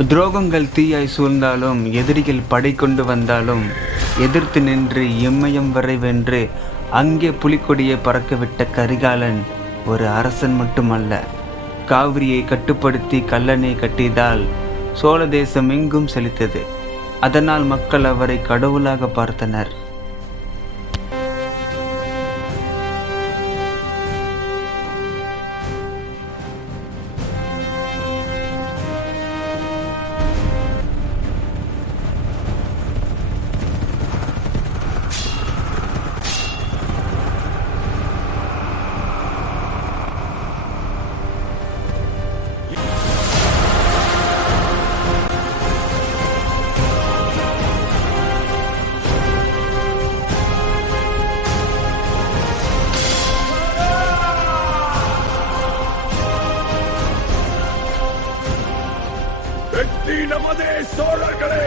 துரோகங்கள் தீயாய் சூழ்ந்தாலும், எதிரிகள் படை கொண்டு வந்தாலும் எதிர்த்து நின்று இம்மயம் வரை வென்று அங்கே புலிக்கொடியை பறக்கவிட்ட கரிகாலன் ஒரு அரசன் மட்டுமல்ல, காவிரியை கட்டுப்படுத்தி கல்லணை கட்டியதால் சோழ தேசம் எங்கும் செழித்தது. அதனால் மக்கள் அவரை கடவுளாக பார்த்தனர். வெற்றி நமதே சோழர்களே!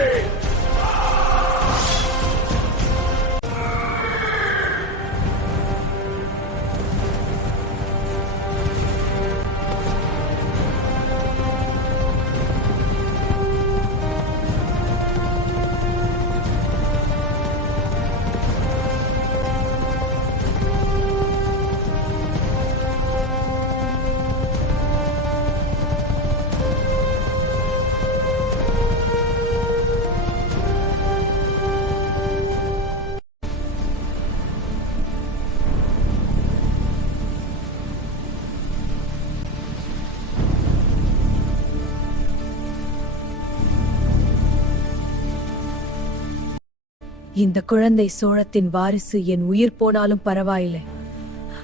இந்த குழந்தை சோழத்தின் வாரிசு. என் உயிர் போனாலும் பரவாயில்லை,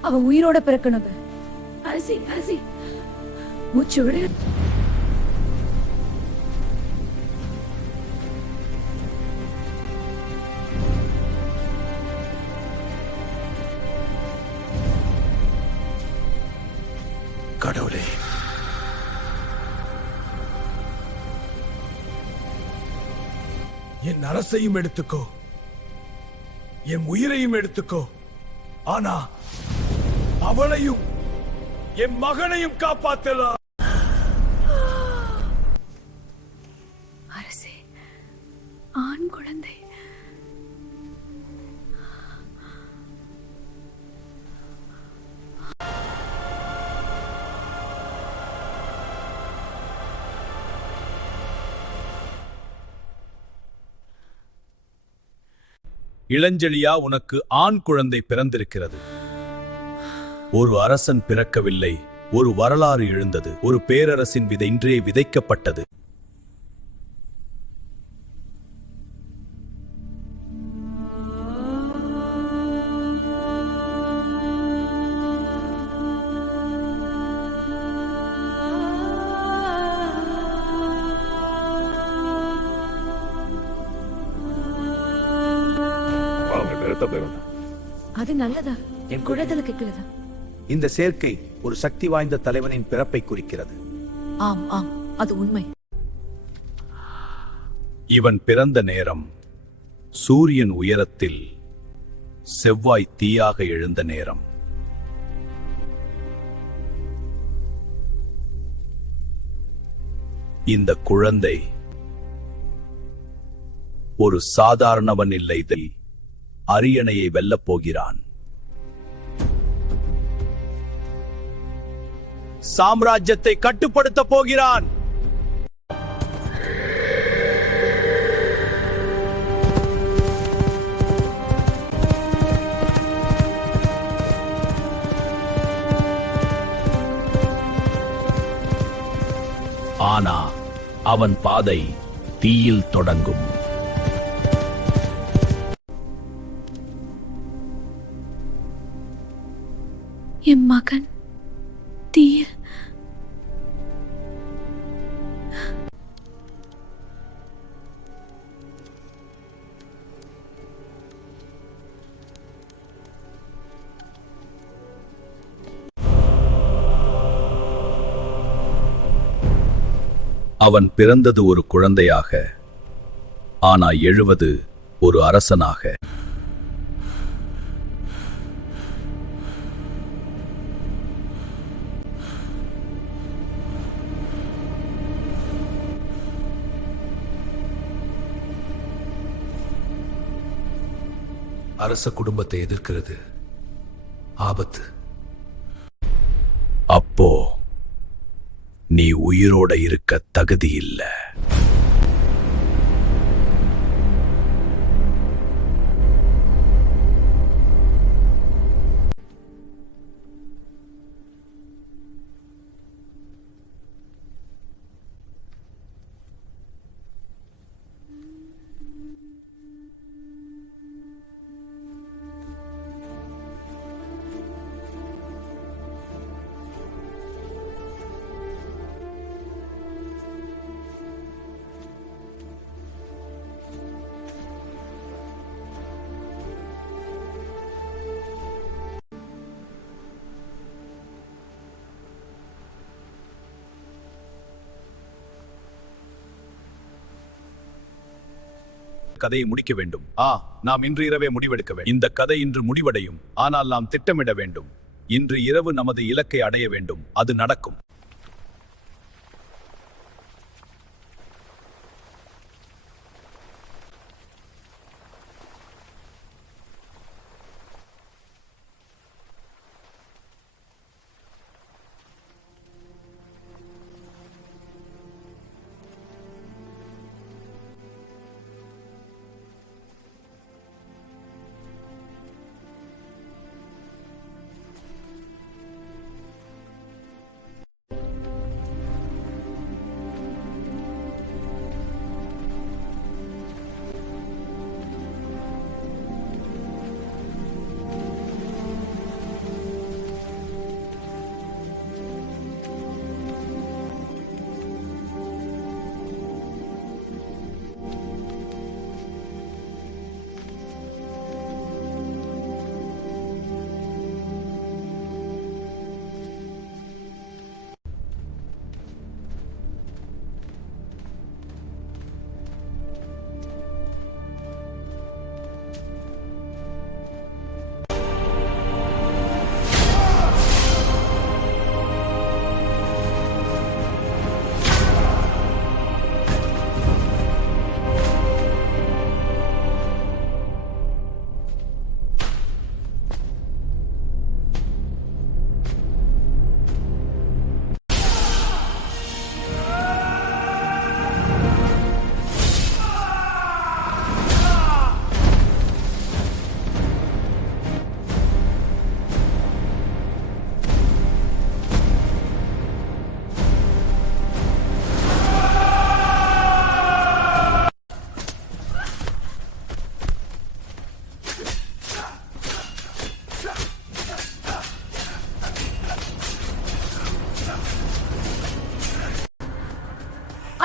அவ உயிரோட பிறக்கணும். அரசி, அரசி, மூச்சு விடு. கடவுளே, என் அரசையும் எடுத்துக்கோ, என் உயிரையும் எடுத்துக்கோ. ஆனா அவளையும் என் மகனையும் காப்பாத்தலாம். அரசே, ஆண் குழந்தை. இளஞ்செழியா, உனக்கு ஆண் குழந்தை பிறந்திருக்கிறது. ஒரு அரசன் பிறக்கவில்லை, ஒரு வரலாறு எழுந்தது. ஒரு பேரரசின் விதை இன்றே விதைக்கப்பட்டது. அது நல்லதா? என் குழந்தை கேட்கிறதா? இந்த சேர்க்கை ஒரு சக்தி வாய்ந்த தலைவனின் பிறப்பை குறிக்கிறது. ஆம், ஆம், அது உண்மை. இவன் பிறந்த நேரம் சூரியன் உயரத்தில் செவ்வாய் தீயாக எழுந்த நேரம். இந்த குழந்தை ஒரு சாதாரணவன் இல்லை, அரியணையை வெல்லப் போகிறான். சாம்ராஜ்யத்தை கட்டுப்படுத்த போகிறான். ஆனா அவன் பாதை தீயில் தொடங்கும். என் மகன் தீயில். அவன் பிறந்தது ஒரு குழந்தையாக, ஆனா எழுவது ஒரு அரசனாக. அரச குடும்பத்தை எதிர்க்கிறது ஆபத்து. அப்போ நீ உயிரோட இருக்க தகுதி இல்லை. கதையை முடிக்க வேண்டும். நாம் இன்று இரவே முடிவெடுக்க வேண்டும். இந்த கதை இன்று முடிவடையும். ஆனால் நாம் திட்டமிட வேண்டும். இன்று இரவு நமது இலக்கை அடைய வேண்டும். அது நடக்கும்.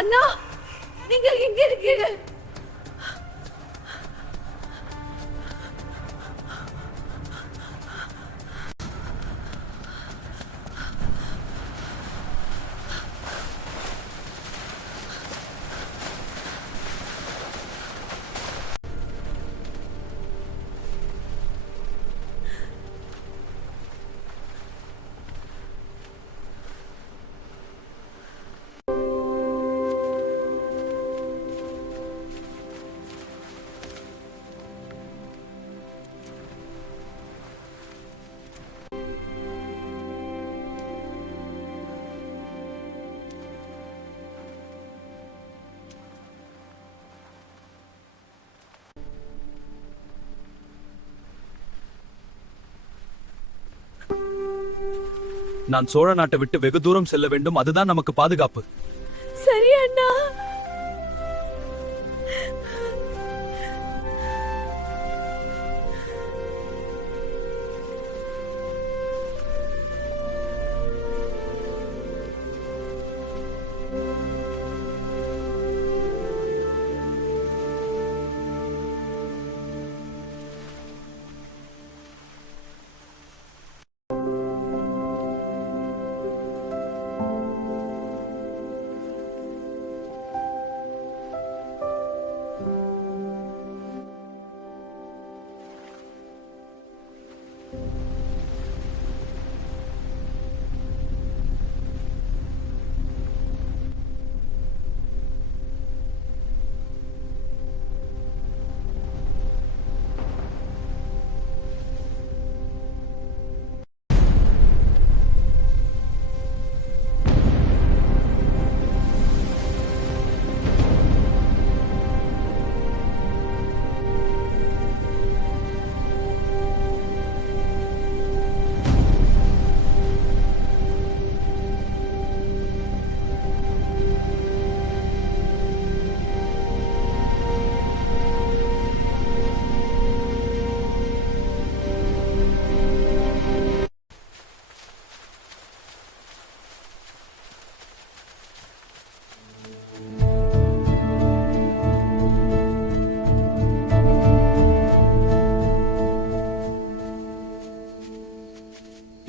அண்ணா, நீங்கள் எங்க இருக்கீர்கள்? நான் சோழ நாட்டை விட்டு வெகு தூரம் செல்ல வேண்டும். அதுதான் நமக்கு பாதுகாப்பு. சரி அண்ணா.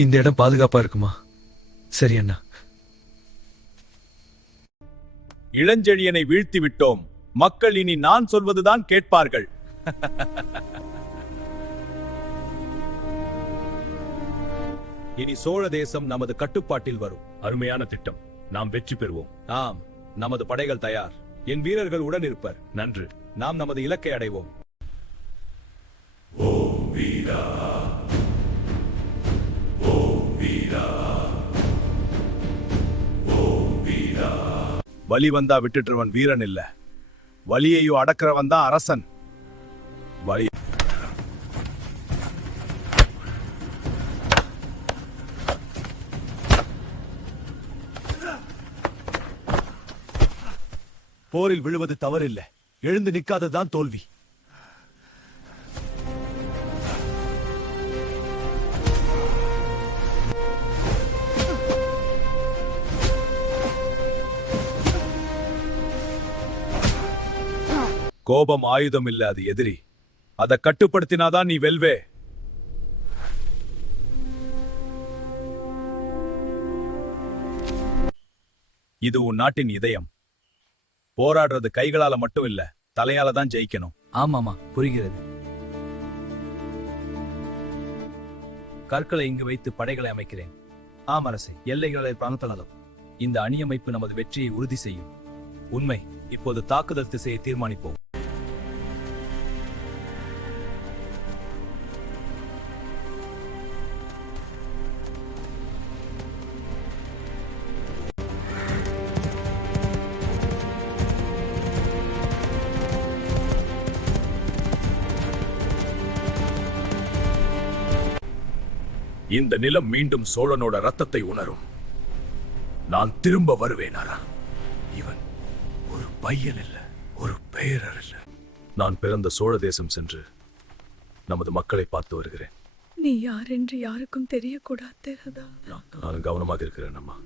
இந்த இடம் பாதுகாப்பா இருக்குமா? சரி அண்ணா. இளஞ்செழியனை வீழ்த்தி விட்டோம். மக்கள் இனி நான் சொல்வதுதான் கேட்பார்கள். இனி சோழ தேசம் நமது கட்டுப்பாட்டில் வரும். அருமையான திட்டம். நாம் வெற்றி பெறுவோம். ஆம், நமது படைகள் தயார். என் வீரர்கள் உடன் இருப்பர். நன்று. நாம் நமது இலக்கை அடைவோம். வலி வந்தா விட்டுட்டுவன் வீரன் இல்ல, வலியையோ அடக்கிறவன் தான் அரசன். வலி போரில் விழுவது தவறில்ல, எழுந்து நிற்காததுதான் தோல்வி. கோபம் ஆயுதம் இல்ல, அது எதிரி. அதை கட்டுப்படுத்தினாதான் நீ வெல்வே. இது உன் நாட்டின் இதயம். போராடுறது கைகளால மட்டும் இல்ல, தலையால தான் ஜெயிக்கணும். ஆமாமா, புரிகிறது. கற்களை இங்கு வைத்து படைகளை அமைக்கிறேன். ஆமரசை, எல்லைகளை பிராந்தளம். இந்த அணியமைப்பு நமது வெற்றியை உறுதி செய்யும். உண்மை. இப்போது தாக்குதல் திசையை தீர்மானிப்போம். இந்த நிலம் மீண்டும் சோழனோட ரத்தத்தை உணரும். நான் திரும்ப வருவேனாரா? இவன் ஒரு பையன் இல்ல, ஒரு பெயரர் இல்ல. நான் பிறந்த சோழ தேசம் சென்று நமது மக்களை பார்த்து வருகிறேன். நீ யார் என்று யாருக்கும் தெரியக்கூடாது. நான் கவனமாக இருக்கிறேன் அம்மா.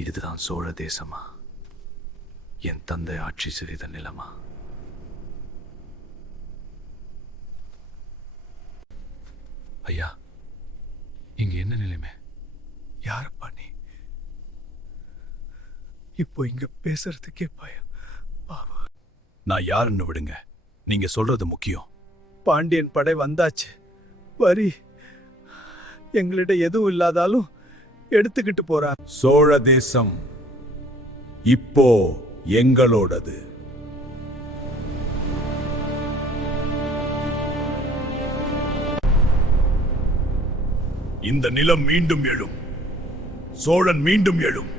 இதுதான் சோழ தேசமா? என் தந்தை ஆட்சி செய்த நிலமா? ஐயா, இங்க என்ன நிலைமை? யார் பண்ணி இப்போ இங்க பேசுறதுக்கே பயம். நான் யாருன்னு விடுங்க, நீங்க சொல்றது முக்கியம். பாண்டியன் படை வந்தாச்சு. வரி எங்களிடம் எதுவும் இல்லாதாலும் எடுத்துக்கிட்டு போறான். சோழ தேசம் இப்போ எங்களோடது. இந்த நிலம் மீண்டும் எழும். சோழன் மீண்டும் எழும்.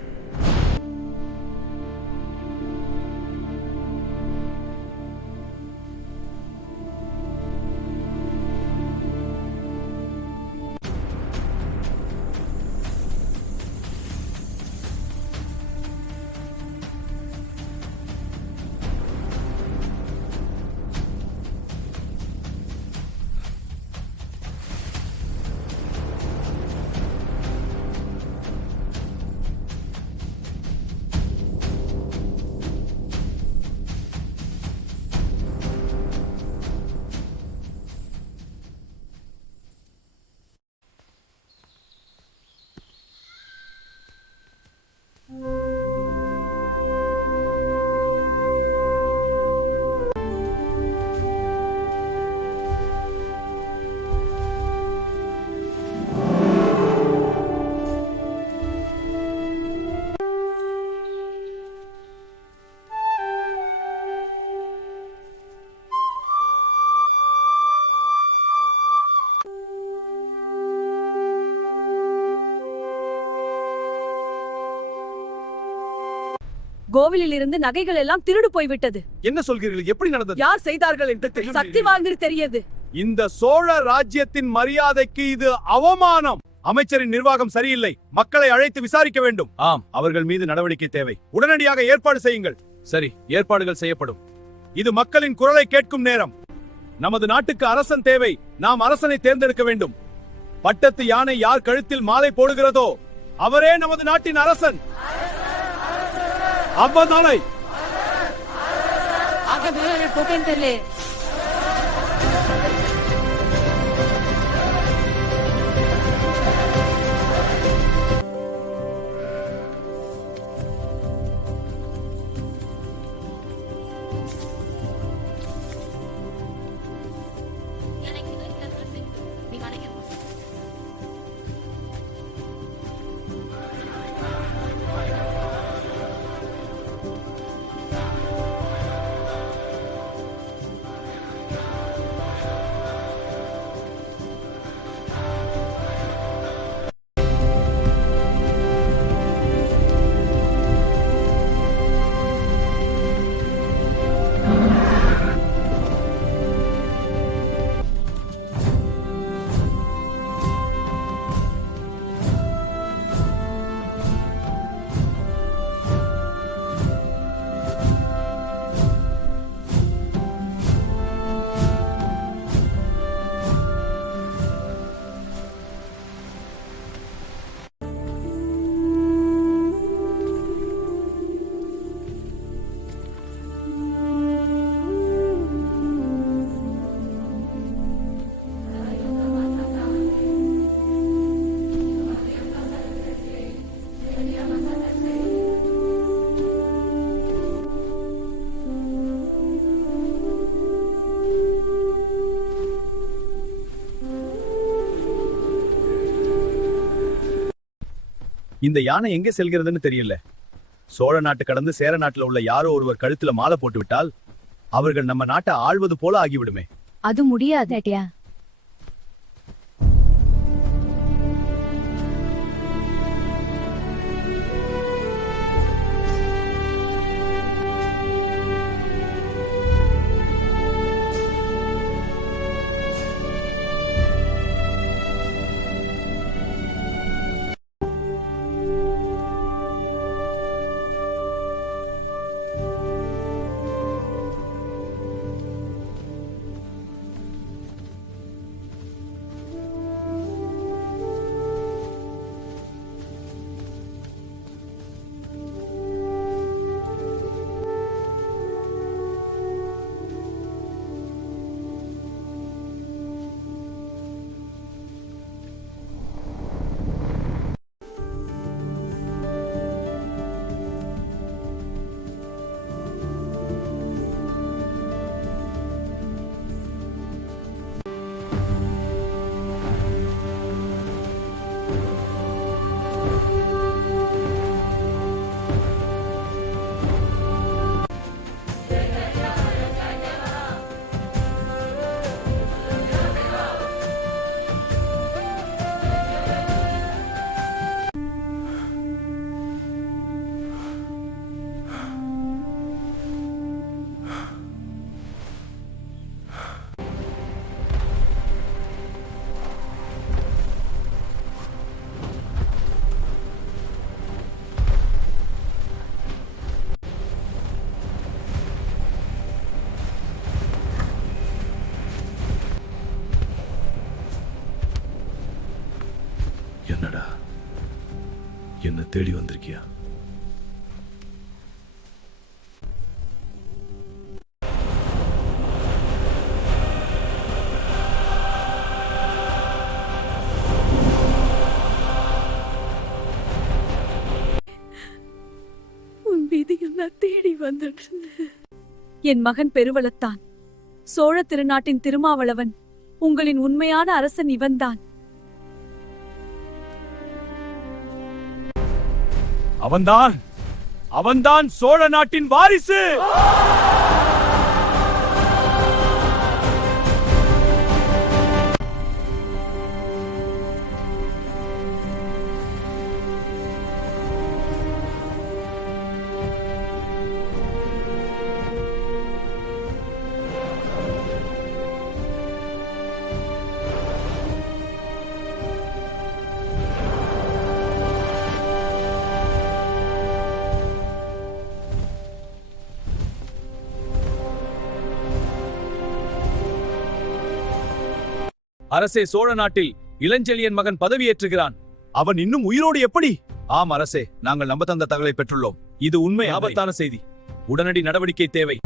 கோவிலில் இருந்து நகைகள் எல்லாம் திருடு போய்விட்டது. என்ன சொல்கிறீர்கள்? எப்படி நடந்தது? யார் செய்தார்கள் என்று சக்தி வாய்ந்தது தெரியாது. இந்த சோழ ராஜ்யத்தின் மரியாதைக்கு இது அவமானம். அமைச்சரின் நிர்வாகம் சரியில்லை. மக்களை அழைத்து விசாரிக்க வேண்டும். ஆம், அவர்கள் மீது நடவடிக்கை தேவை. உடனடியாக ஏற்பாடு செய்யுங்கள். சரி, ஏற்பாடுகள் செய்யப்படும். இது மக்களின் குரலை கேட்கும் நேரம். நமது நாட்டுக்கு அரசன் தேவை. நாம் அரசனை தேர்ந்தெடுக்க வேண்டும். பட்டத்து யானை யார் கழுத்தில் மாலை போடுகிறதோ அவரே நமது நாட்டின் அரசன். அவ்வநாளை இந்த யானை எங்கே செல்கிறதுன்னு தெரியல. சோழ நாட்டு கடந்து சேர நாட்டுல உள்ள யாரோ ஒருவர் கழுத்துல மாலை போட்டு விட்டால் அவர்கள் நம்ம நாட்டை ஆள்வது போல ஆகிவிடுமே. அது முடியாது. என்னடா, என்ன தேடி வந்திருக்கியா? உன் விதியும் நான் தேடி வந்துட்டு. என் மகன் பெருவளத்தான், சோழ திருநாட்டின் திருமாவளவன். உங்களின் உண்மையான அரசன் இவன்தான். அவன்தான் சோழ நாட்டின் வாரிசு. அரசே, சோழ நாட்டில் இளஞ்செழியன் மகன் பதவியேற்றுகிறான். அவன் இன்னும் உயிரோடு எப்படி? ஆம் அரசே, நாங்கள் நம்ப தந்த தகவலை பெற்றுள்ளோம். இது உண்மை ஆபத்தான செய்தி. உடனடி நடவடிக்கை தேவை.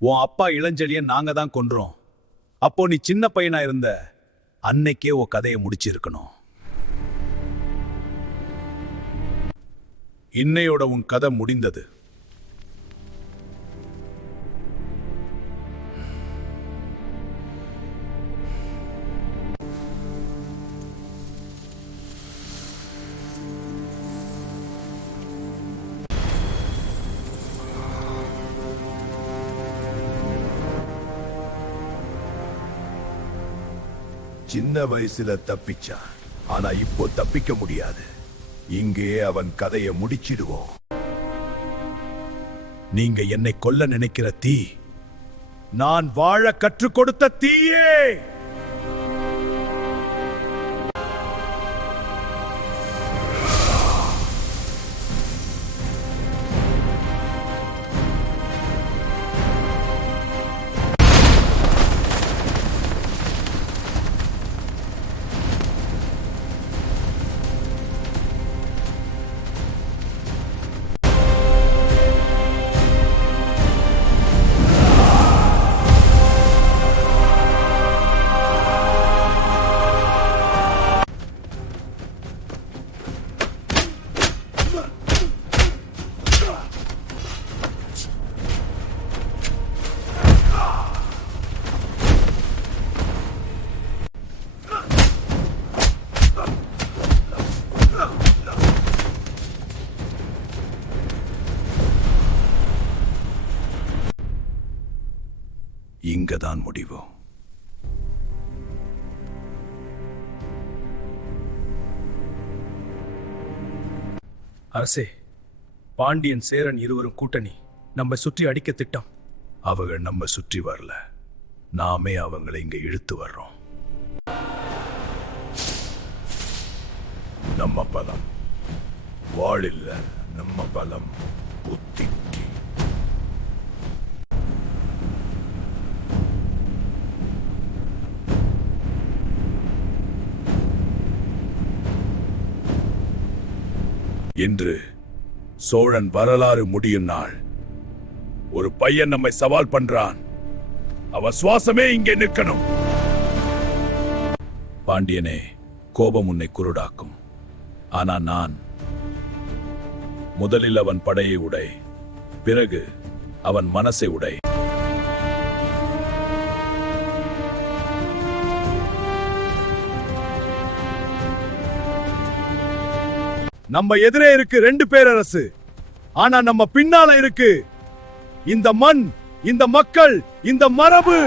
உன் அப்பா இளஞ்செழியன் நாங்க தான் கொன்றோம். அப்போ நீ சின்ன பையனா இருந்த அன்னைக்கே உன் கதையை முடிச்சிருக்கணும். இன்னையோட உன் கதை முடிந்தது. சின்ன வயசுல தப்பிச்சான், ஆனா இப்போ தப்பிக்க முடியாது. இங்கே அவன் கதையை முடிச்சிடுவோம். நீங்க என்னை கொல்ல நினைக்கிற தீ, நான் வாழ கற்றுக் கொடுத்த தீயே. இங்கதான் முடிவு. அரசே, பாண்டியன் சேரன் இருவரும் கூட்டணி நம்ம சுற்றி அடிக்க திட்டம். அவங்க நம்ம சுற்றி வரல, நாமே அவங்களை இங்க இழுத்து வர்றோம். நம்ம பலம் வாழில்ல, நம்ம பலம் புத்திக்கு. இன்று சோழன் வரலாறு முடியும் நாள். ஒரு பையன் நம்மை சவால் பண்றான். அவன் சுவாசமே இங்கே நிற்கணும். பாண்டியனே, கோபம் உன்னை குருடாக்கும். ஆனா நான் முதலில் அவன் படையை உடை, பிறகு அவன் மனசை உடை. நம்ம எதிரே இருக்கு 2 பேரரசு. ஆனா நம்ம பின்னால இருக்கு இந்த மண், இந்த மக்கள், இந்த மரபு.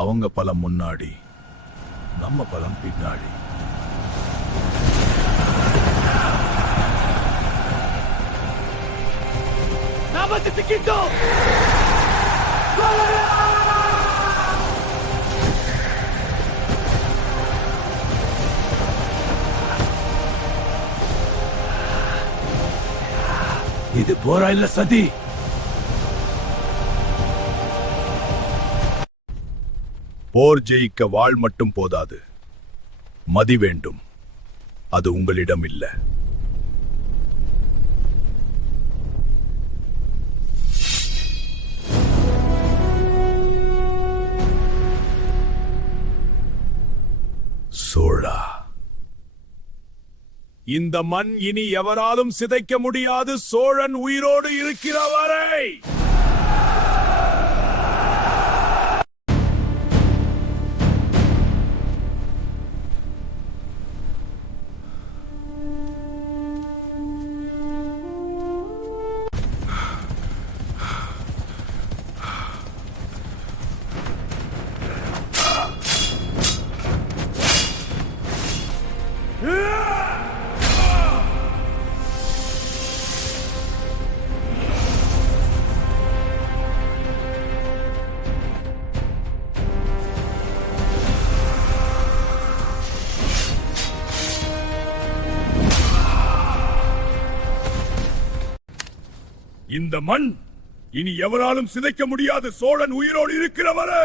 அவங்க பலம் முன்னாடி, நம்ம பலம் பின்னாடி. இது போரா இல்ல சதி? போர் ஜெயிக்க வாழ் மட்டும் போதாது, மதி வேண்டும். அது உங்களிடம் இல்ல. சோழா, இந்த மண் இனி எவராலும் சிதைக்க முடியாது. சோழன் உயிரோடு இருக்கிற வரை. இந்த மண் இனி எவராலும் சிதைக்க முடியாது. சோழன் உயிரோடு இருக்கிற வரை.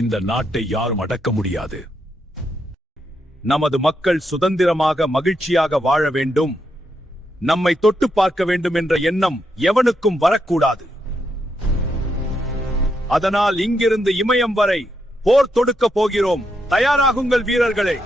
இந்த நாட்டை யாரும் அடக்க முடியாது. நமது மக்கள் சுதந்திரமாக மகிழ்ச்சியாக வாழ வேண்டும், நம்மை தொட்டு பார்க்க வேண்டும் என்ற எண்ணம் எவனுக்கும் வரக்கூடாது. அதனால் இங்கிருந்து இமயம் வரை போர் தொடுக்க போகிறோம். தயாராகுங்கள் வீரர்களே.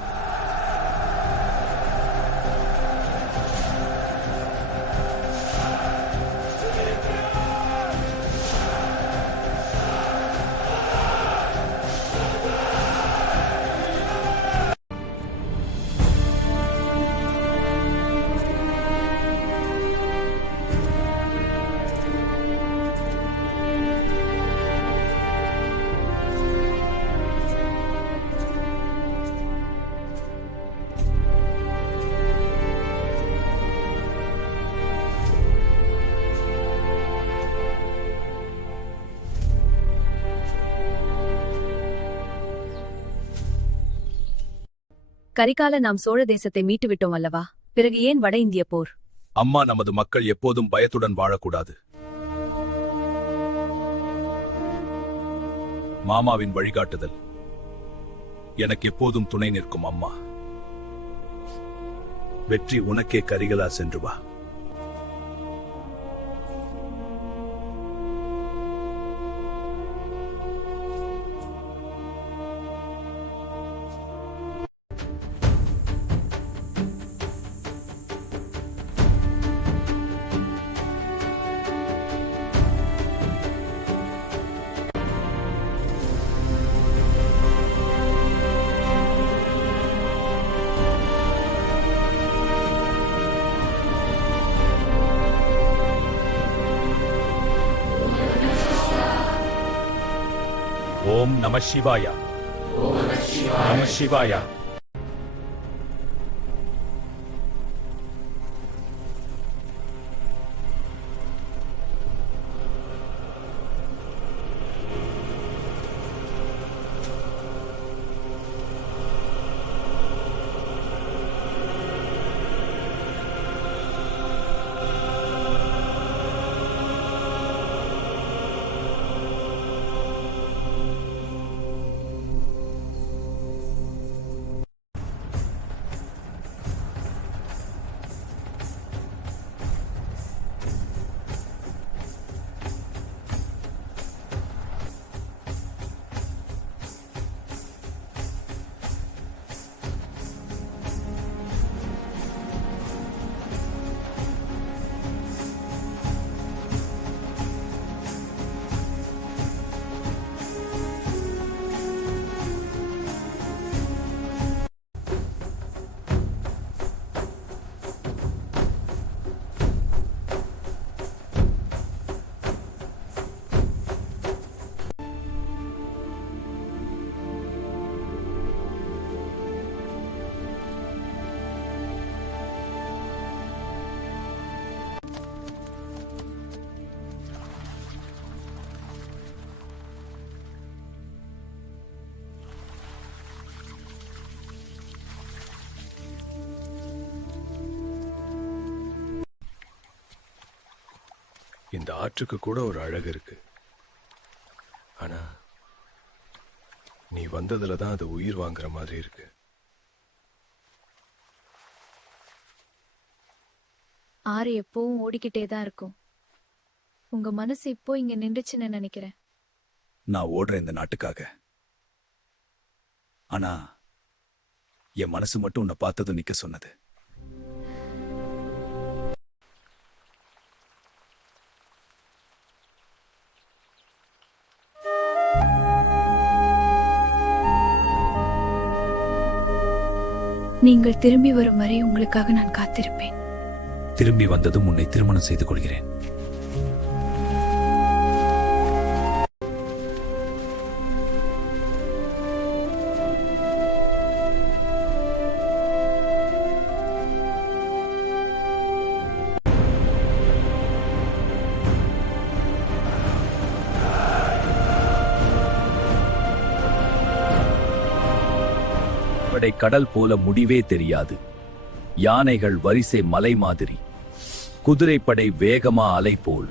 கரிகால நாம் சோழ தேசத்தை மீட்டு விட்டோம் அல்லவா? பிறகு ஏன் வட இந்திய போர்? அம்மா, நமது மக்கள் எப்போதும் பயத்துடன் வாழக்கூடாது. மாமாவின் வழிகாட்டுதல் எனக்கு எப்போதும் துணை நிற்கும். அம்மா, வெற்றி உனக்கே. கரிகாலா, சென்று வா. ஓம் நம சிவாயா. நம சிவாயா. இந்த ஆற்றுக்கு கூட ஒரு அழகு இருக்கு. ஆனா நீ வந்ததுல தான் அது உயிர் வாங்குற மாதிரி இருக்கு. ஆறு எப்பவும் ஓடிக்கிட்டே தான் இருக்கும். உங்க மனசு இப்போ இங்க நின்றுச்சுன்னு நினைக்கிறேன். நான் ஓடுற இந்த நாட்டுக்காக. ஆனா என் மனசு மட்டும் உன்னை பார்த்ததும் நிக்க சொன்னது. நீங்கள் திரும்பி வரும் வரை உங்களுக்காக நான் காத்திருப்பேன். திரும்பி வந்ததும் உன்னை திருமணம் செய்து கொள்கிறேன். கடல் போல முடிவே தெரியாது. யானைகள் வரிசை மலை மாதிரி, குதிரைப்படை வேகமா அலை போல்.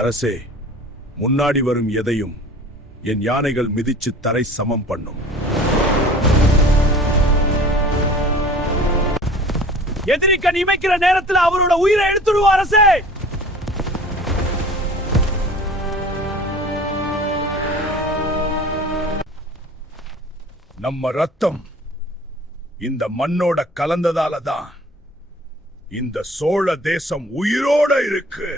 அரசே, முன்னாடி வரும் எதையும் என் யானைகள் மிதிச்சு தரை சமம் பண்ணும். எதிரி கண் இமைக்கிற நேரத்துல அவரோட உயிரை எடுத்துடுவோம் அரசே. நம்ம ரத்தம் இந்த மண்ணோட கலந்ததால தான் இந்த சோழ தேசம் உயிரோட இருக்கு.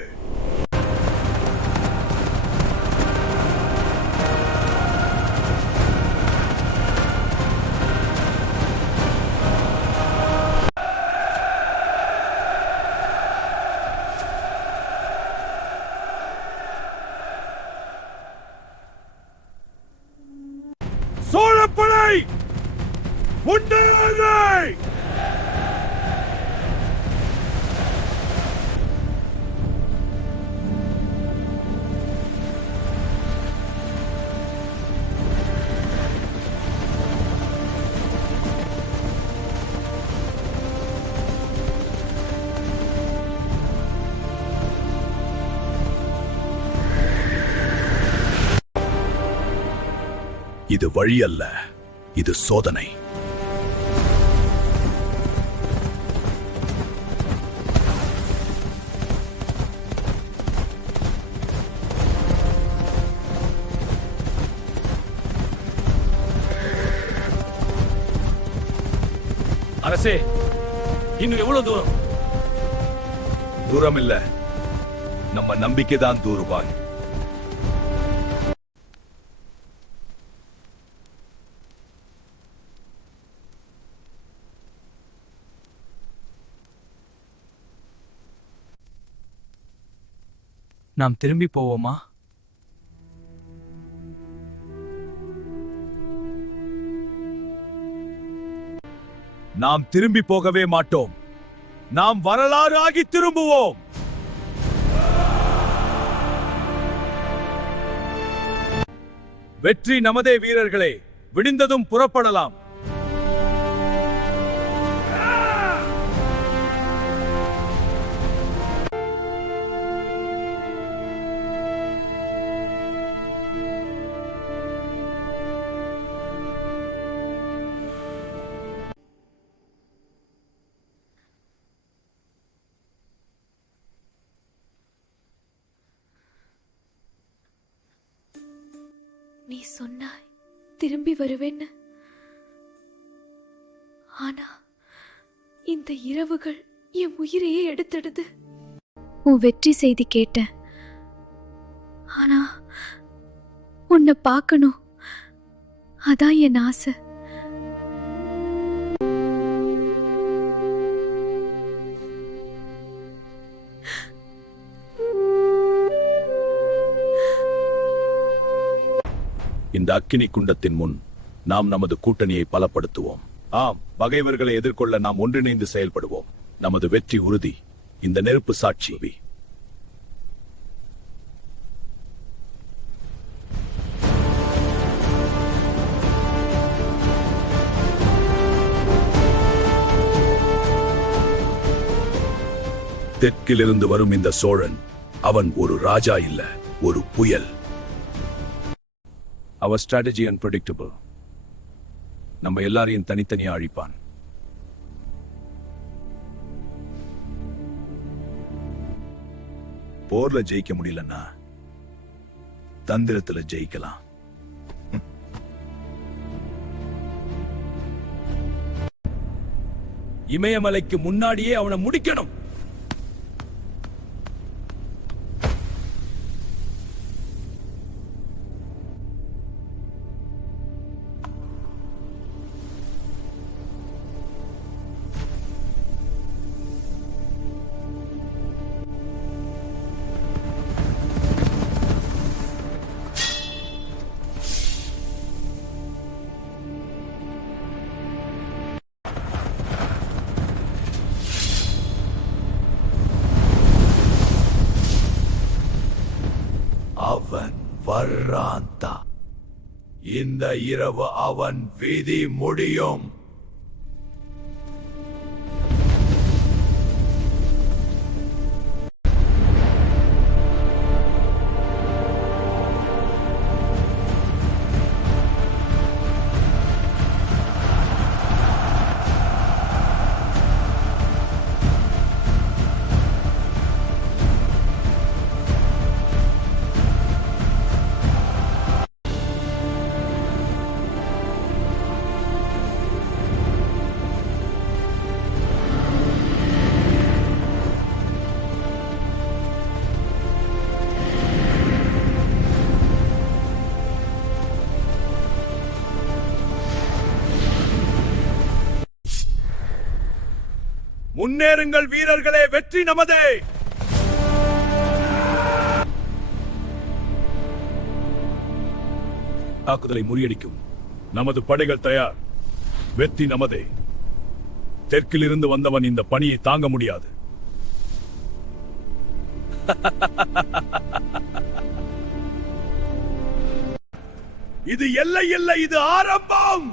சோழப்படை முன்னேறு! இது வழி அல்ல, இது சோதனை. அரசே, இன்னும் எவ்வளவு தூரம்? தூரம் இல்ல, நம்ம நம்பிக்கை தான் தூருவான். நாம் திரும்பி போவோமா? நாம் திரும்பி போகவே மாட்டோம். நாம் வரலாறு ஆகி திரும்புவோம். வெற்றி நமதே வீரர்களே, விடிந்ததும் புறப்படலாம். நீ சொன்னாய் திரும்பி வருவேன்னு. ஆனா இந்த இரவுகள் என் உயிரையே எடுத்துடுது. உன் வெற்றி செய்தி கேட்டேன். ஆனா உன்னை பார்க்கணும், அதான் என் ஆசை. இந்த அக்கினி குண்டத்தின் முன் நாம் நமது கூட்டணியை பலப்படுத்துவோம். ஆம், பகைவர்களை எதிர்கொள்ள நாம் ஒன்றிணைந்து செயல்படுவோம். நமது வெற்றி உறுதி. இந்த நெருப்பு சாட்சி. தெற்கிலிருந்து வரும் இந்த சோழன், அவன் ஒரு ராஜா இல்ல, ஒரு புயல். Our strategy unpredictable. நம்ம எல்லாரையும் தனித்தனியா அழிப்பான். போர்ல ஜெயிக்க முடியலன்னா தந்திரத்துல ஜெயிக்கலாம். இமயமலைக்கு முன்னாடியே அவனை முடிக்கணும். அவன் வர்றான்தா. இந்த இரவு அவன் விதி முடியும். முன்னேறுங்கள் வீரர்களே, வெற்றி நமதே. தாக்குதலை முறியடிக்கும் நமது படைகள் தயார். வெற்றி நமதே. தெற்கிலிருந்து வந்தவன் இந்த பணியை தாங்க முடியாது. இது எல்லை இல்லை, இது ஆரம்பம்.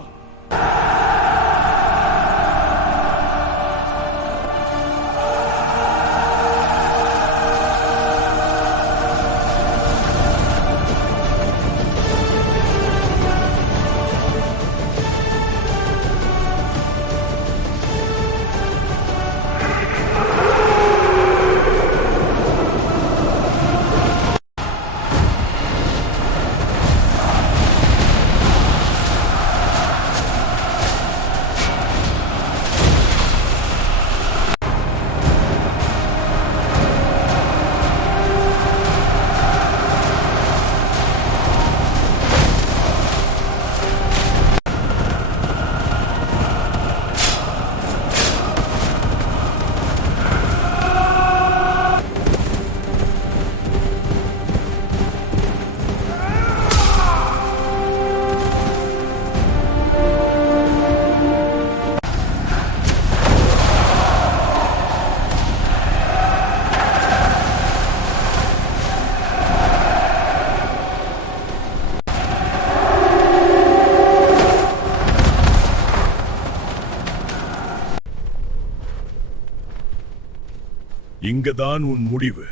இங்கதான் உன் முடிவு.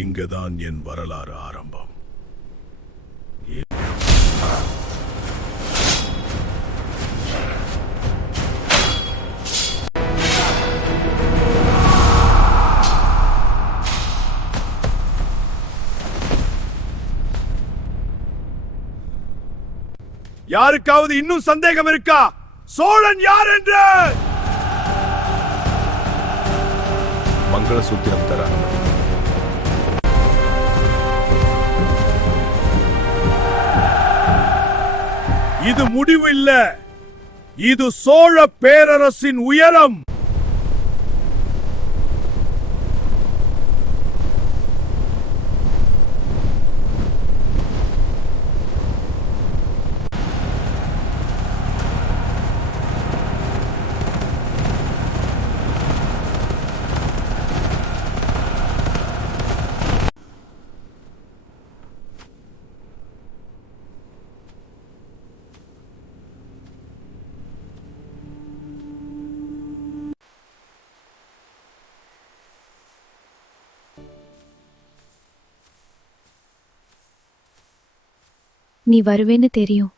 இங்கதான் என் வரலாறு ஆரம்பம். யாருக்காவது இன்னும் சந்தேகம் இருக்கா? சோழன் யார் என்று? மங்கள சூத்திரம் தர அனுமதி. இது முடிவு இல்ல, இது சோழ பேரரசின் உயரம். நீ வருவேன்னு தெரியும்.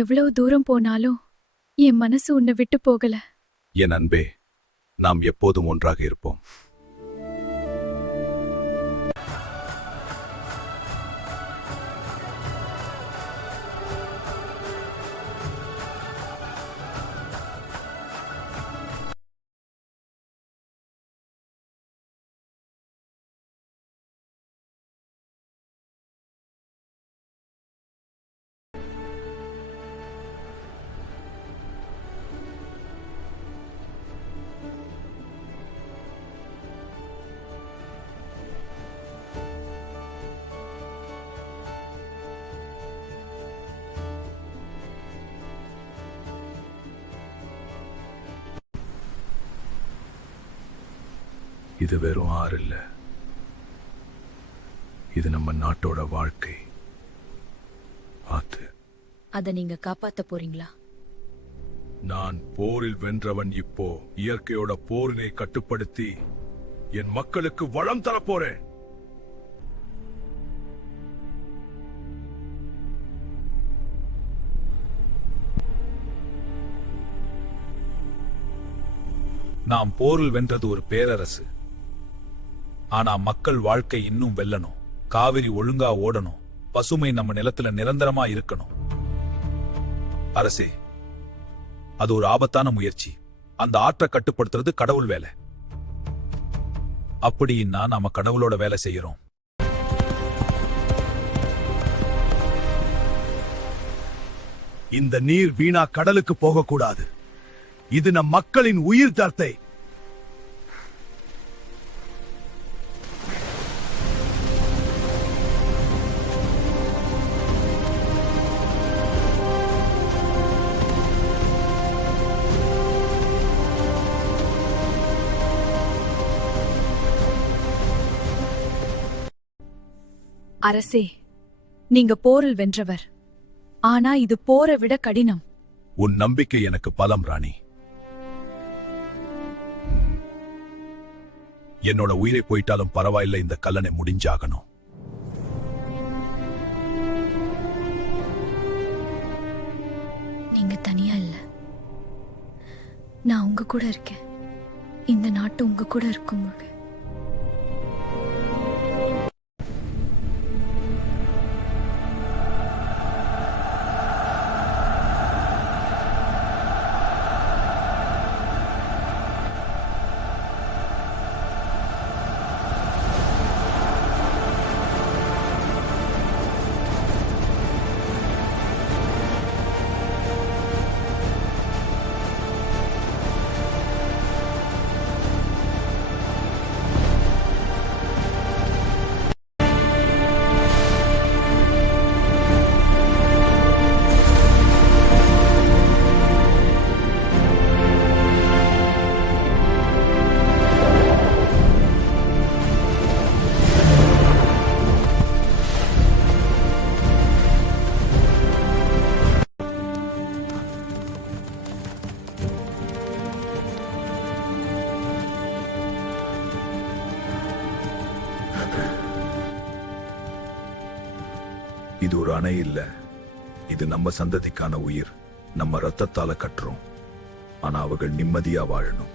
எவ்வளவு தூரம் போனாலும் என் மனசு உன்னை விட்டு போகல. என் அன்பே, நாம் எப்போதும் ஒன்றாக இருப்போம். இது வெறும் ஆறு இல்ல, இது நம்ம நாட்டோட வாழ்க்கை ஆத்து. அத நீங்க காப்பாத்த போறீங்களா? நான் போரில் வென்றவன். இப்போ இயற்கையோட போரினை கட்டுப்படுத்தி என் மக்களுக்கு வளம் தரப்போறேன். நாம் போரில் வென்றது ஒரு பேரரசு. ஆனா மக்கள் வாழ்க்கை இன்னும் வெல்லணும். காவிரி ஒழுங்கா ஓடணும். பசுமை நம்ம நிலத்துல நிரந்தரமா இருக்கணும். அரசே, அது ஒரு ஆபத்தான முயற்சி. அந்த ஆற்றை கட்டுப்படுத்துறது கடவுள் வேலை. அப்படின்னா நாம கடவுளோட வேலை செய்யறோம். இந்த நீர் வீணா கடலுக்கு போகக்கூடாது. இது நம் மக்களின் உயிர் தர்த்தை. அரசே, நீங்க போரில் வென்றவர். ஆனா இது போரை விட கடினம். உன் நம்பிக்கை எனக்கு பலம் ராணி. என்னோட உயிரை போயிட்டாலும் பரவாயில்லை, இந்த கல்லணை முடிஞ்சாகணும். நீங்க தனியா இல்ல, நான் உங்க கூட இருக்கேன். இந்த நாட்டு உங்க கூட இருக்கும்போது இது ஒரு அணை இல்ல, இது நம்ம சந்ததிக்கான உயிர். நம்ம ரத்தத்தால கட்டுறோம், ஆனா அவர்கள் நிம்மதியா வாழணும்.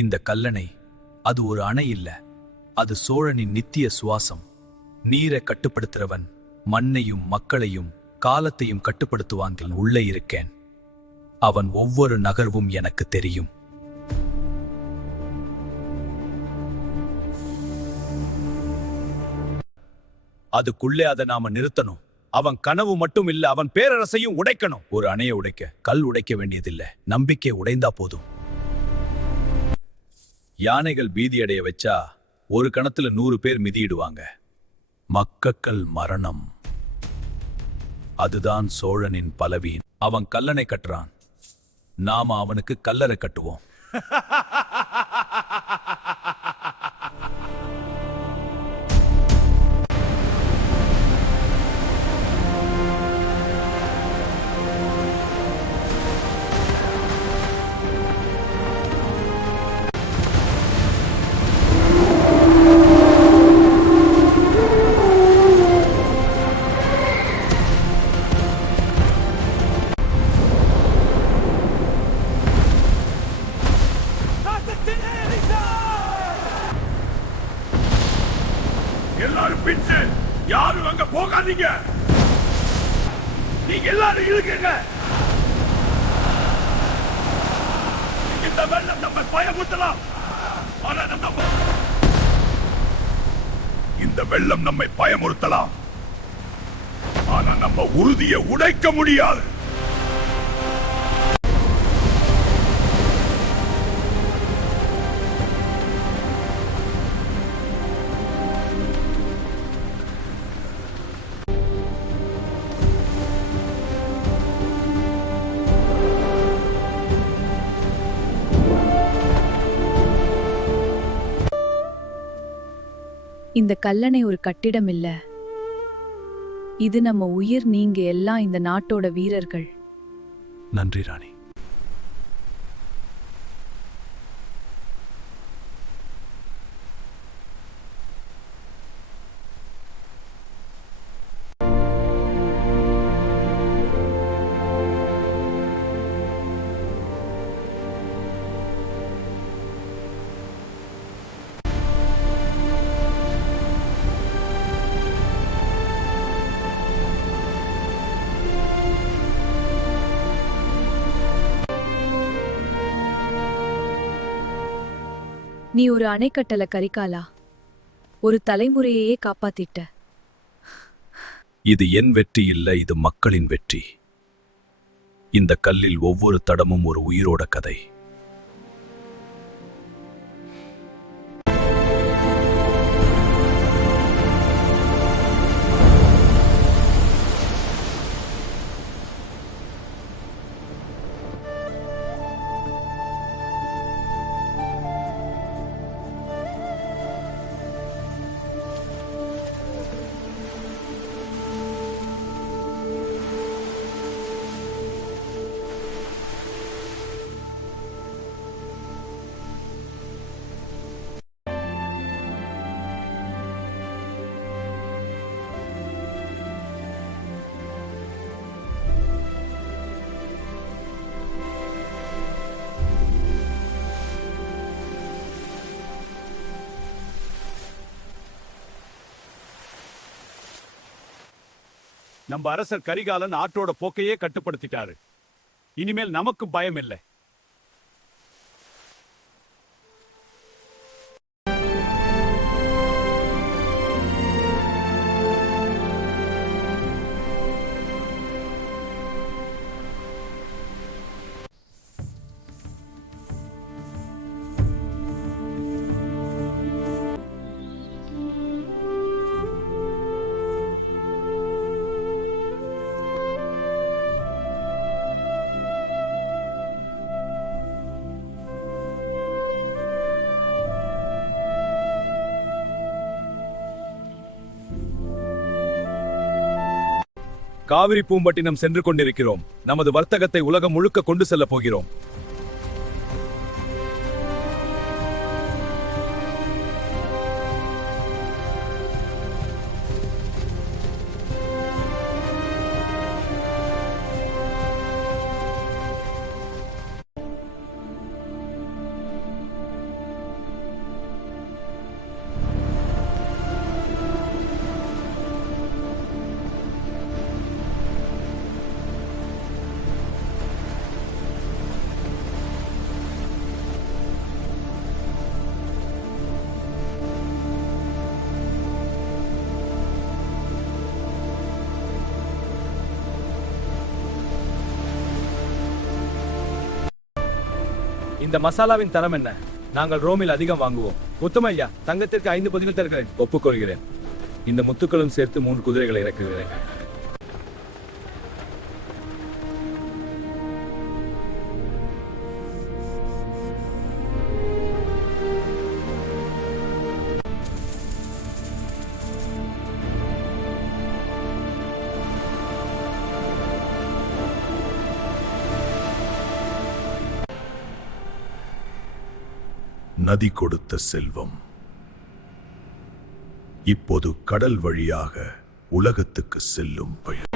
இந்த கல்லணை அது ஒரு அணை இல்ல, அது சோழனின் நித்திய சுவாசம். நீரை கட்டுப்படுத்துறவன் மண்ணையும் மக்களையும் காலத்தையும் கட்டுப்படுத்துவான். உள்ளே இருக்கேன், அவன் ஒவ்வொரு நகர்வும் எனக்கு தெரியும். அதுக்குள்ளே அதை நாம நிறுத்தணும். அவன் கனவு மட்டும் இல்ல, அவன் பேரரசையும் உடைக்கணும். ஒரு அணையை உடைக்க கல் உடைக்க வேண்டியதில்லை, நம்பிக்கை உடைந்தா போதும். யானைகள் பீதியடைய வச்சா ஒரு கணத்துல 100 பேர் மிதியிடுவாங்க. மக்கள் மரணம், அதுதான் சோழனின் பலவீன். அவன் கல்லணை கட்டுறான், நாம அவனுக்கு கல்லறை கட்டுவோம். எல்லாரும் பிச்சு, யாரும் அங்க போகாதீங்க. நீங்க எல்லாரும் இருக்குங்க. இந்த வெள்ளம் நம்ம பயமுறுத்தலாம், ஆனா இந்த வெள்ளம் நம்மை பயமுறுத்தலாம், ஆனா நம்ம உறுதியை உடைக்க முடியாது. இந்த கல்லணை ஒரு கட்டிடம் இல்ல, இது நம்ம உயிர். நீங்க எல்லாம் இந்த நாட்டோட வீரர்கள். நன்றி ராணி. நீ ஒரு அணைக்கட்டல கரிகாலா, ஒரு தலைமுறையையே காப்பாத்திட்ட. இது என் வெற்றி இல்ல, இது மக்களின் வெற்றி. இந்த கல்லில் ஒவ்வொரு தடமும் ஒரு உயிரோட கதை. நம்ம அரசர் கரிகாலன் ஆற்றோட போக்கையே கட்டுப்படுத்திட்டாரு. இனிமேல் நமக்கு பயம் இல்லை. காவிரி பூம்பட்டினம் சென்று கொண்டிருக்கிறோம். நமது வர்த்தகத்தை உலகம் முழுக்க கொண்டு செல்ல போகிறோம். இந்த மசாலாவின் தரம் என்ன? நாங்கள் ரோமில் அதிகம் வாங்குவோம். உத்தமையா, தங்கத்திற்கு 5 பொதிகள் தருகிறேன். ஒப்புக்கொள்கிறேன். இந்த முத்துக்களும் சேர்த்து 3 குதிரைகளை இறக்குகிறேன். நதி கொடுத்த செல்வம் இப்போது கடல் வழியாக உலகத்துக்கு செல்லும் பயன்.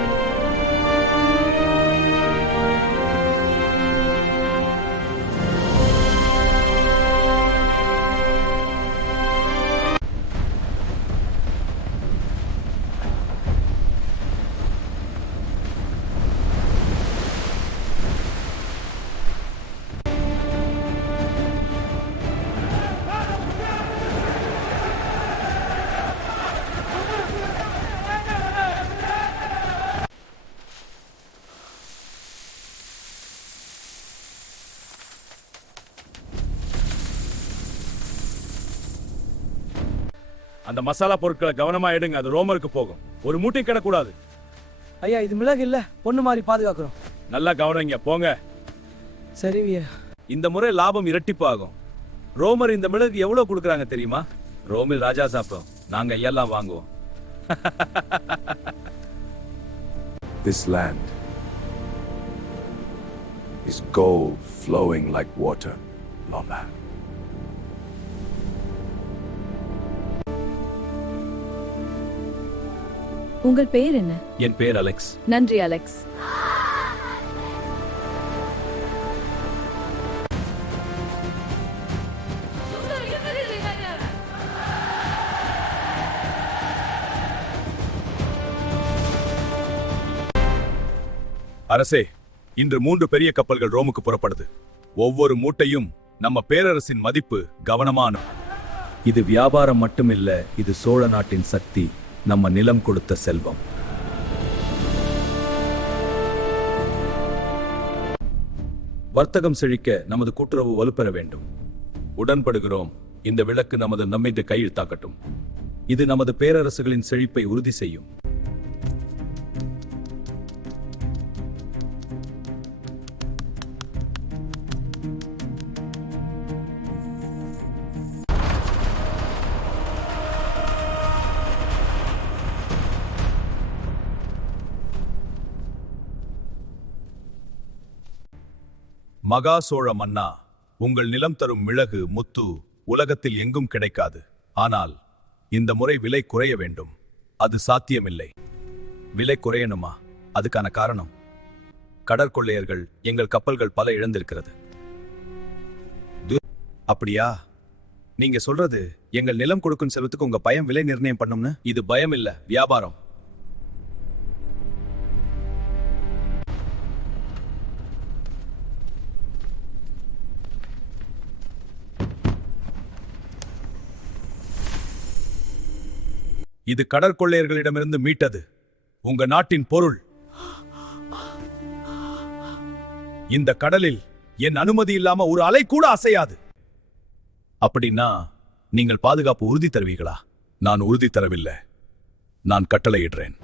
அந்த மசாலா பொருட்களை கவனமா எடுங்க. அது ரோமருக்கு போகும். ஒரு மூட்டை கிடக்கூடாது. ஐயா, இது மிளகு இல்ல, பொண்ணு மாதிரி பாதுகாக்கிறோம். நல்லா கவனிங்க. போங்க. சரிவியா. இந்த முறை லாபம் இரட்டிப்பாகும். ரோமர் இந்த மிளகு எவ்வளவு கொடுக்கறாங்க தெரியுமா? ரோமில் ராஜா சாப்பிடும். நாங்க எல்லாம் வாங்குவோம். This land is gold flowing like water, Lola. உங்கள் பெயர் என்ன? என் பேர் அலெக்ஸ். நன்றி அலெக்ஸ். அரசே, இன்று 3 பெரிய கப்பல்கள் ரோமுக்கு புறப்படுது. ஒவ்வொரு மூட்டையும் நம்ம பேரரசின் மதிப்பு. கவனமான. இது வியாபாரம் மட்டுமில்ல, இது சோழ நாட்டின் சக்தி, நம்ம நிலம் கொடுத்த செல்வம். வர்த்தகம் செழிக்க நமது கூட்டுறவு வலுப்பெற வேண்டும். உடன்படுகிறோம். இந்த விளக்கு நமது நம்மீது கையெழுத்தாக்கட்டும். இது நமது பேரரசுகளின் செழிப்பை உறுதி செய்யும். மகா சோழ மன்னா, உங்கள் நிலம் தரும் மிளகு, முத்து உலகத்தில் எங்கும் கிடைக்காது. ஆனால் இந்த முறை விலை குறைய வேண்டும். அது சாத்தியமில்லை. விலை குறையணுமா? அதுக்கான காரணம், கடற்கொள்ளையர்கள் எங்கள் கப்பல்கள் பல இழந்திருக்கிறது. அப்படியா? நீங்க சொல்றது எங்கள் நிலம் கொடுக்கும் செல்வத்துக்கு உங்க பயம் விலை நிர்ணயம் பண்ணும்னு? இது பயம் இல்ல, வியாபாரம். இது கடற்கொள்ளையர்களிடமிருந்து மீட்டது உங்க நாட்டின் பொருள். இந்த கடலில் என் அனுமதி இல்லாம ஒரு அலை கூட அசையாது. அப்படின்னா நீங்கள் பாதுகாப்பு உறுதி தருவீங்களா? நான் உறுதி தரவில்லை, நான் கட்டளையிடுறேன்.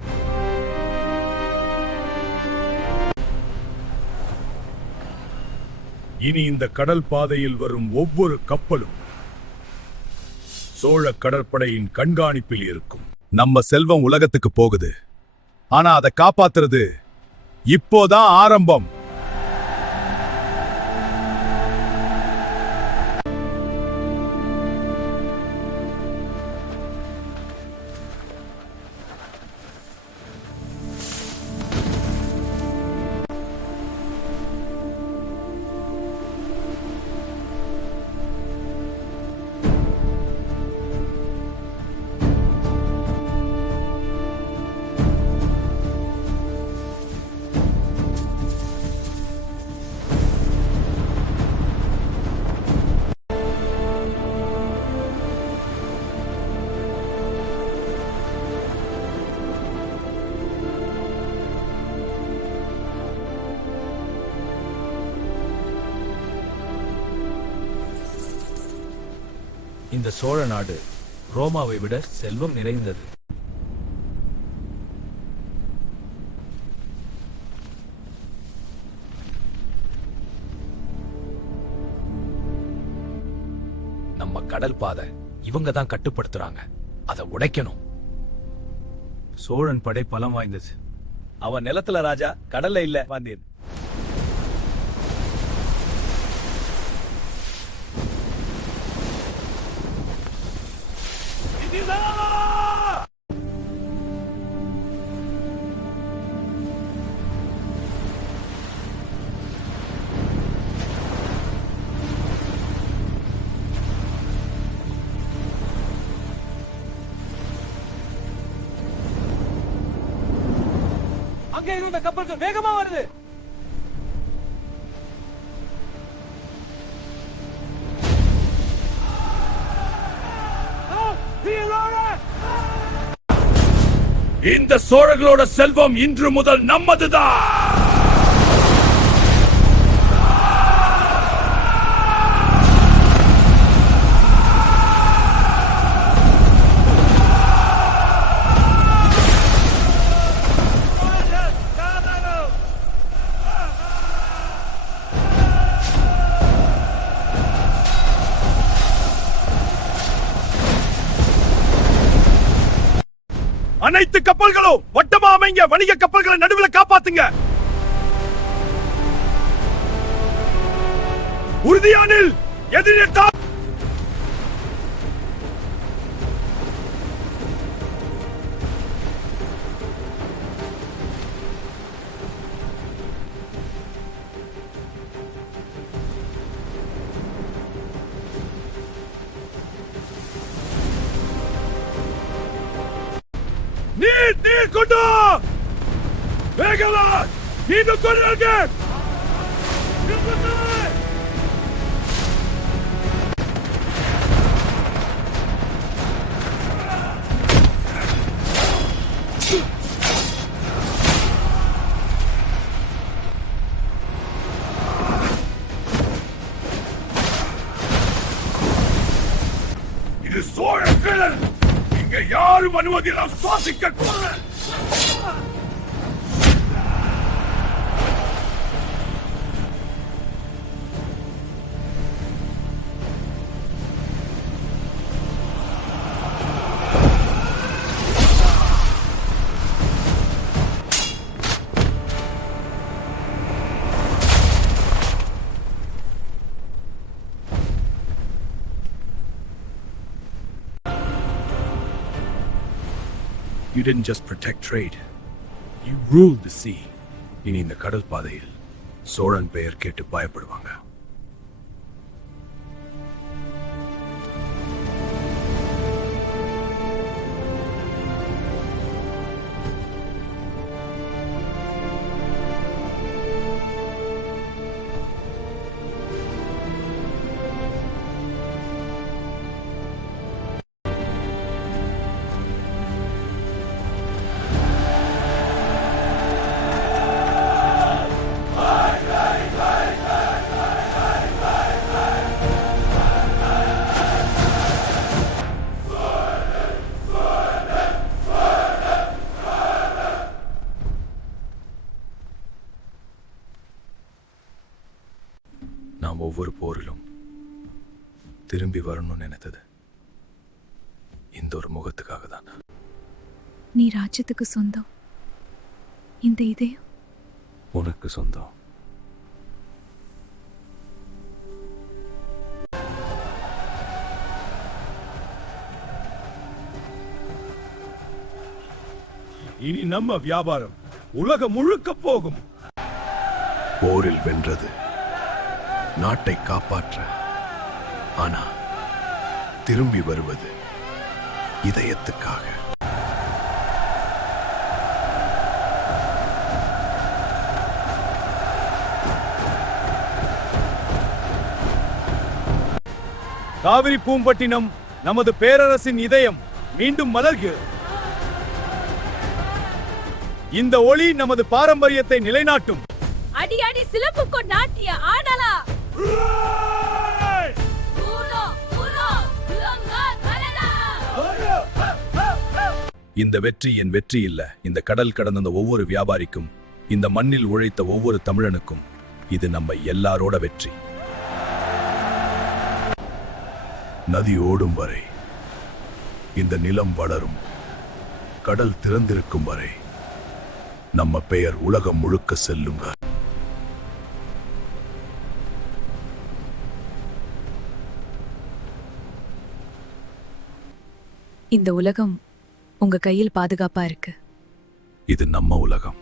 இனி இந்த கடல் பாதையில் வரும் ஒவ்வொரு கப்பலும் சோழ கடற்படையின் கண்காணிப்பில் இருக்கும். நம்ம செல்வம் உலகத்துக்கு போகுது, ஆனா அதை காப்பாத்துறது இப்போதான் ஆரம்பம். இந்த சோழ நாடு ரோமாவை விட செல்வம் நிறைந்தது. நம்ம கடல் பாதை இவங்க தான் கட்டுப்படுத்துறாங்க, அதை உடைக்கணும். சோழன் படை பலம் வாய்ந்தது. அவன் நிலத்துல ராஜா, கடல்ல இல்ல பாண்டியன். அங்க இருந்த கப்பல்கள் வேகமா வருது. இந்த சோழர்களோட செல்வம் இன்று முதல் நம்மதுதான். அனைத்து கப்பல்களும் வட்டமா அமைங்க. வணிக கப்பல்களை நடுவுல காப்பாத்துங்க. உறுதியானில் எதிரிட்டா. நீர் கொண்டு வேகமா மீண்டும் கொள்ளுங்கள். இது சோழ கடல். இங்க யாரும் அனுமதியெல்லாம் சுவாசிக்க கூடாது. You didn't just protect trade. You ruled the sea. இனி இந்த கடல் பாதையில் சோழன் பெயர் கேட்டு பயப்படுவாங்க. நாம் ஒவ்வொரு போரிலும் திரும்பி வரணும்னு நினைத்தது இந்த ஒரு முகத்துக்காக தான். நீ ராஜ்யத்துக்கு சொந்தம், இந்த இதயம் உனக்கு சொந்தம். இனி நம்ம வியாபாரம் உலகம் முழுக்க போகும். போரில் வென்றது நாட்டை காப்பாற்ற, ஆனா திரும்பி வருவது இதயத்துக்காக. காவிரி பூம்பட்டினம் நமது பேரரசின் இதயம் மீண்டும் மலர்கிறது. இந்த ஒளி நமது பாரம்பரியத்தை நிலைநாட்டும். அடி அடி சிலம்புக்கோ நாட்டிய ஆடலா. இந்த வெற்றி என் வெற்றி இல்ல. இந்த கடல் கடந்த ஒவ்வொரு வியாபாரிக்கும், இந்த மண்ணில் உழைத்த ஒவ்வொரு தமிழனுக்கும் இது நம்ம எல்லாரோட வெற்றி. நதி ஓடும் வரை இந்த நிலம் வளரும். கடல் திறந்திருக்கும் வரை நம்ம பெயர் உலகம் முழுக்க செல்லுங்க. இந்த உலகம் உங்க கையில் பாதுகாப்பா இருக்கு. இது நம்ம உலகம்.